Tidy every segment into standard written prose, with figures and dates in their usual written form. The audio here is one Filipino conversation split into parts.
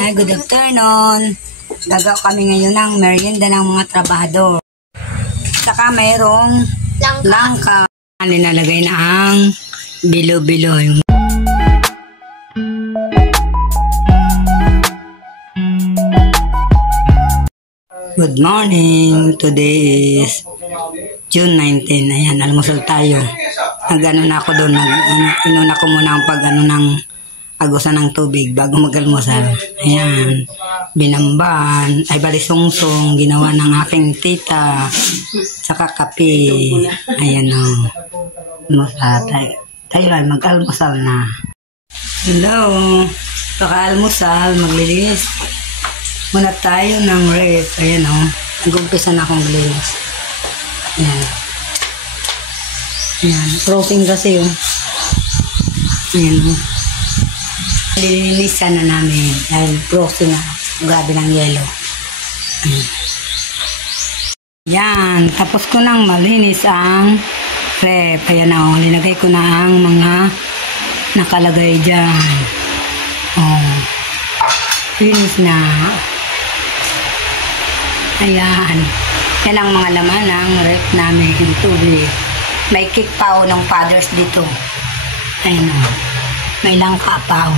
Ay, good afternoon. Gagawa kami ngayon ng merienda ng mga trabahador. Saka mayroong langka. Nilalagay na ang bilo-bilo. Good morning. Today is June 19. Ayan, almusal tayo. Nag-ano na ako doon. Inuna ko muna ang pag-ano ng agusan ng tubig bago mag-almusal. Ayan, binamban, ay balisungsong, ginawa ng aking tita, saka kape. Ayan o. Tayo ay mag-almusal na. Hello, paka-almusal, maglilinis. Muna tayo ng ref. Ayan o, nag-umpisa na akong glilinis. Ayan. Ayan, frozen kasi o. Ayan o. Lilinisan na namin dahil frozen na. Grabe ng yelo. Yan. Tapos ko nang malinis ang ref. Ayan o. Linagay ko na ang mga nakalagay dyan. O. Linis na. Ayan. Yan ang mga laman ng ref namin. Yung tubig. May cake pa o ng fathers dito. Ayan o. May langka pa o.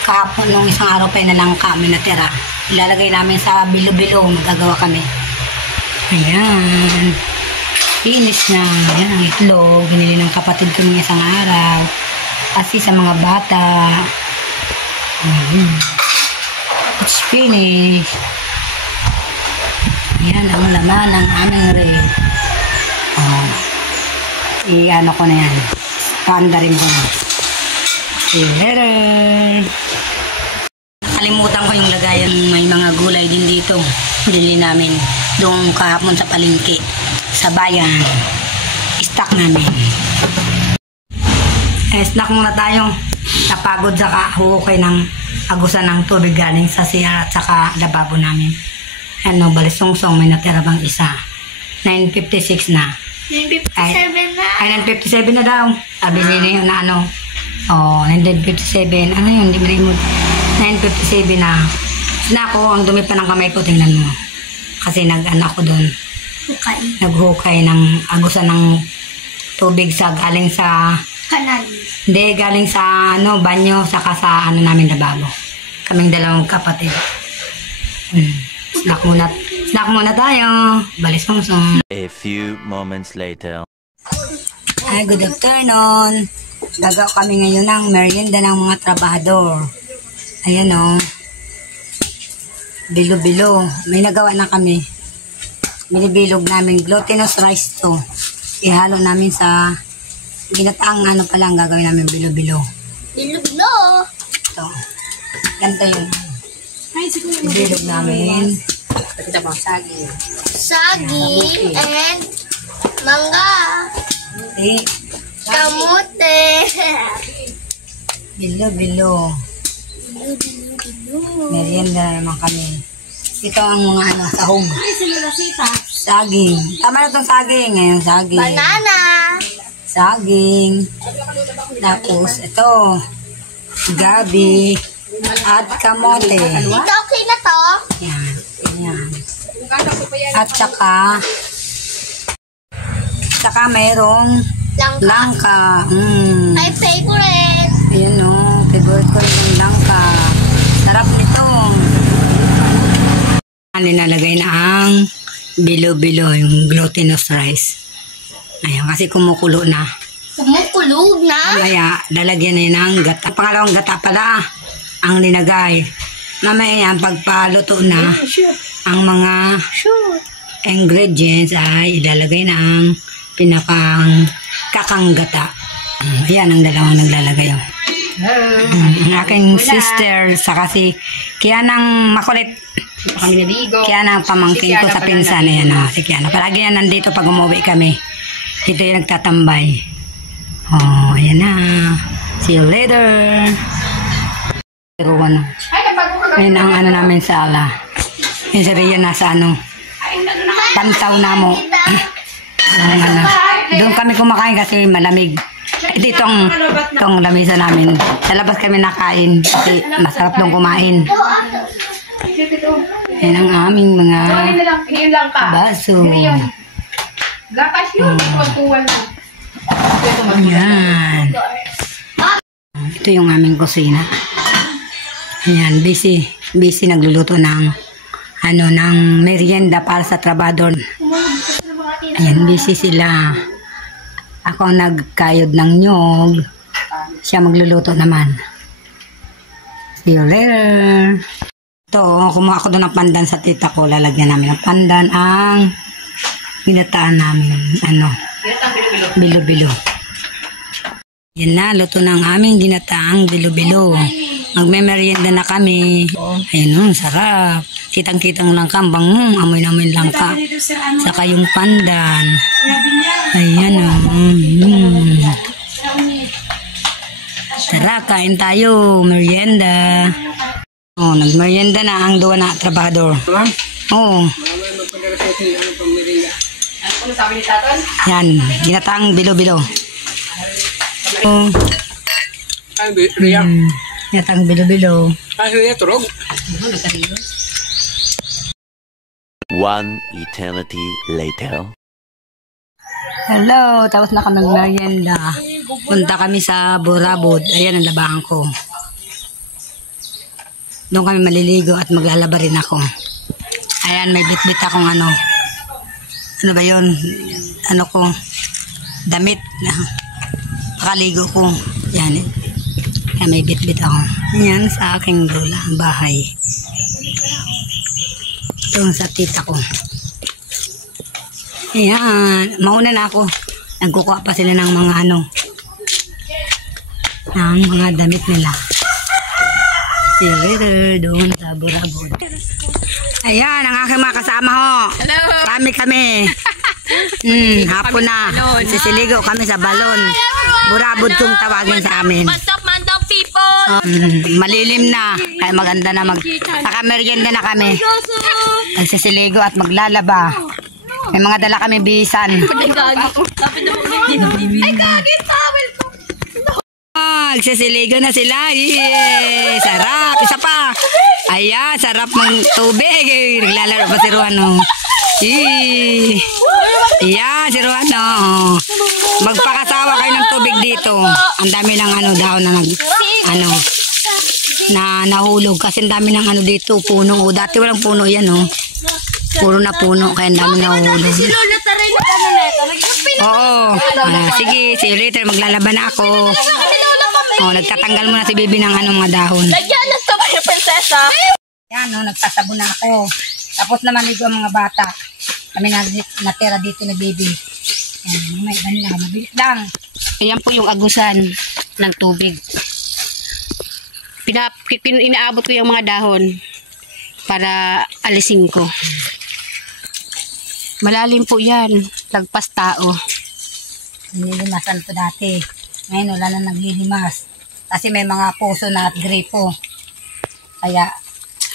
Kahapon nung isang araw pa na lang kami natira. Ilalagay namin sa bilo-bilo. Magagawa kami. Ayan. Linis na. Ayan ang itlog. Binili ng kapatid ko ng isang araw. Kasi sa mga bata. It's finished. Ayan ang laman ng aming ref. Oh. I-ano ko na yan. Paandarin ko na. Here. Kalimutan ko yung lagayan, may mga gulay din dito. Bili namin doon kahapon sa palengke, sa bayan. Stock namin. Snack muna tayo. Napagod sa kahukay ng agusan ng tubig galing sa siya at saka lababo namin. Ano, balisungsong, may natira bang isa. 9:56 na. 9:57 na. Ay, 9:57 na daw. Sabi niya na ano. Oh, 9:57. Ano yun? Hindi mo 9:57 na. Nako, ang dumi pa ng kamay ko. Tingnan mo. Kasi nag-ano ako doon. Naghukay ng agusan ng tubig sa galing sa Kanal. Hindi, galing sa ano, banyo, saka sa ano namin lababo. Kaming dalawang kapatid. Snack muna tayo. Balisungsong. A few moments later. Ay, good afternoon. Gagawa kami ngayon ng merienda ng mga trabahador. Ayan o. Bilo-bilo. May nagawa na kami. Binibilog namin. Glutinous rice to. Ihalo namin sa ginataang ano pa lang gagawin namin bilo-bilo. Bilo-bilo. Ito. Ganito yun. Ibilog namin. Saging. Saging and mangga. Okay. Kamote. Bilo-bilo. Merienda na naman kami. Ito ang mga ano, sahog. Saging. Tama na itong saging. Ngayon, saging. Banana. Saging. Tapos, ito. Gabi. At kamote. Ito okay na to? Yan. Yan. At saka mayroong langka. My favorite. Ayan o. Favorite ko yung langka. Sarap nito. Nilalagay na ang bilo-bilo, yung glutinous rice. Ayan, kasi kumukulo na. Kumukulog na? Mamaya, lalagyan na ng gata. Pangalawang gata pala ang linagay. Mamaya yan, pagpaluto na, ang mga ingredients ay ilalagay na ang pinakang kakanggata. Ayan ang dalawang naglalagay. Ang aking sister, saka si Kianang makulit. Kianang pamangkin ko sa pinsan. Ayan o, si Kiana. Palagi yan nandito pag umuwi kami. Dito yung nagtatambay. Oh, ayan na. See you later. Pero ano, ayan ang ano namin sa ala. Yung sa Rian nasa ano, pantaw na mo. Ano, doon kami kumakain kasi malamig. Itong lamesa namin. Sa labas kami nakain. Kasi masarap dong kumain. Yan ang aming mga baso. Yan. Ito yung aming kusina. Ayan, busy nagluluto ng ng merienda para sa trabador. Ayan, busy sila. Ako nagkayod ng nyog. Siya magluluto naman. See you later. Ito, kumuha ako doon ng pandan sa tita ko. Lalagyan namin ng pandan ang ginataan namin. Bilo-bilo. Yan na, luto ng aming ginataang bilo-bilo. Magme-merienda na kami. Ayun, sarap. Kitang-kitang lang kambang. Amoy-amoy lang ka. Saka yung pandan. Ayan o. Tara, kain tayo. Merienda. Nagmerienda na ang duwa na trabador. Yan, ginataang bilo-bilo. Ginataang bilo-bilo. One eternity later. Hello, tapos na kami merienda. Punta kami sa Burabod. Ayan ang labahan ko. Doon kami maliligo at maglalaba rin ako. Ayan, may bit-bit akong ano ba yun? Damit. Pakaligo ko. Yan. Kaya may bit-bit ako. Yan sa aking lola, bahay. Ito sa tita ko. Ayan. Mauna na ako. Nagkukuha pa sila ng mga ng mga damit nila. See you later doon sa Burabod. Ayan, ang aking mga kasama ho. Hello. Kami. Hapon na. Sisiligo kami sa balon. Burabod kung tawagin sa amin. Mandok people! Malilim na. Kaya maganda na naka-merienda na kami. Nagsisiligo at maglalaba. May mga dala kami bisan. Nagsisiligo na sila. Sarap. Isa pa. Ayan, sarap ng tubig. Naglalaro pa si Ruano. Ayan, si Ruano. Magpakasawa kayo ng tubig dito. Ang dami ng dahon na na nahulog. Kasi ang dami ng dito, puno. Dati walang puno yan, Puro na puno, kaya ang dami nahulog. Oo. Sige, see you later. Maglalaban na ako. Nagtatanggal muna si Bibi ng mga dahon. Yan, nagtasabon na ako. Tapos naman ligo ang mga bata. Kami natira dito ni Bibi. Yan, may iban lang. Mabilis lang. Ayan po yung agusan ng tubig. Inaabot ko yung mga dahon para alisin ko. Malalim po yan. Lagpas tao. Nililimasan ko dati. Ngayon wala na naglilimas. Kasi may mga puso na at gripo. Kaya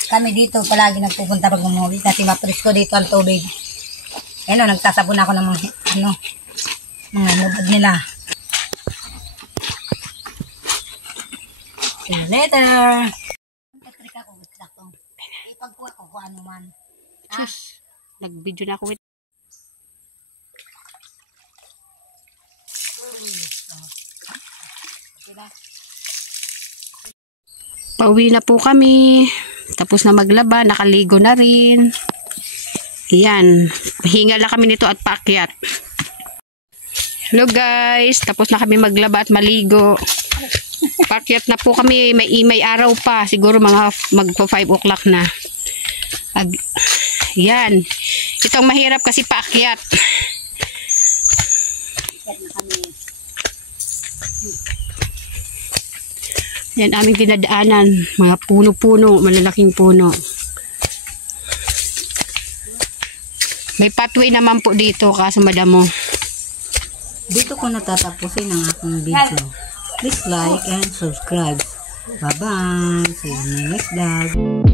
kami dito palagi nagpupunta pag umuwi kasi mapresko dito ang tubig. Ayun, nagtasabon ako ng mga lubad nila. See you later. Patrika ko gusto ko. Ipagkuha ko kung ano man. Nag-video na ako with. Pauwi na po kami. Tapos na maglaba, nakaligo na rin. Ayan, hinga lang kami nito at paakyat. Hello guys, tapos na kami maglaba at maligo. Paakyat na po kami, may araw pa. Siguro magpa 5 o'clock na. Ayan, itong mahirap kasi paakyat. Yan aming dinadaanan, mga puno-puno, malalaking puno. May pathway naman po dito kaso madamo. Dito ko natatapusin ang aking video. Please like and subscribe. Bye-bye. See you in the next vlog.